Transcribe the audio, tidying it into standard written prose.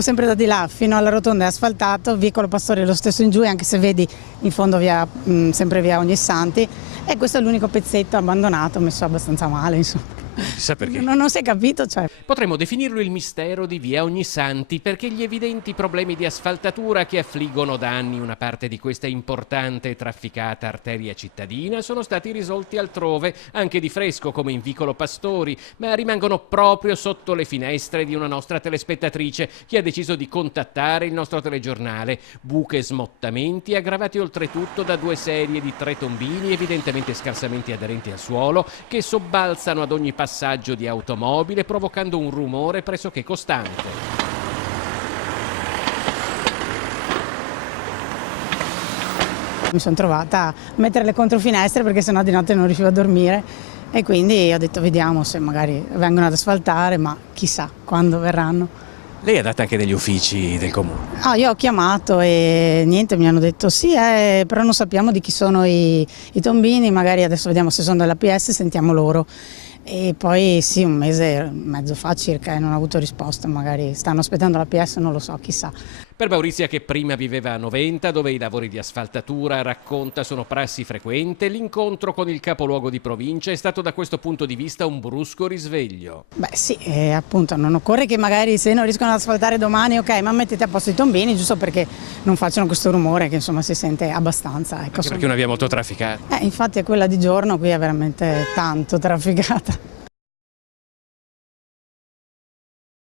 Sempre da di là fino alla rotonda è asfaltato, vicolo Pastore lo stesso in giù, e anche se vedi in fondo sempre via Ognissanti, e questo è l'unico pezzetto abbandonato, messo abbastanza male, insomma. Chissà perché. Non si è capito, cioè. Potremmo definirlo il mistero di via Ognissanti, perché gli evidenti problemi di asfaltatura che affliggono da anni una parte di questa importante e trafficata arteria cittadina sono stati risolti altrove, anche di fresco come in vicolo Pastori, ma rimangono proprio sotto le finestre di una nostra telespettatrice che ha deciso di contattare il nostro telegiornale. Buche e smottamenti aggravati oltretutto da 2 serie di 3 tombini evidentemente scarsamente aderenti al suolo che sobbalzano ad ogni passaggio di automobile provocando un rumore pressoché costante. Mi sono trovata a mettere le controfinestre perché sennò di notte non riuscivo a dormire, e quindi ho detto vediamo se magari vengono ad asfaltare, ma chissà quando verranno. Lei è andata anche negli uffici del comune? Io ho chiamato e niente, mi hanno detto sì, però non sappiamo di chi sono i tombini, magari adesso vediamo se sono della PS, sentiamo loro. E poi sì, un mese e mezzo fa circa e non ho avuto risposta, magari stanno aspettando la PS, non lo so, chissà. Per Maurizia, che prima viveva a Noventa, dove i lavori di asfaltatura, racconta, sono prassi frequente, l'incontro con il capoluogo di provincia è stato da questo punto di vista un brusco risveglio. Beh sì, appunto non occorre che magari se non riescono ad asfaltare domani, ok, ma mettete a posto i tombini, giusto perché non facciano questo rumore che insomma si sente abbastanza. Ecco, Anche perché è una via molto trafficata. Infatti è quella di giorno, qui è veramente tanto trafficata.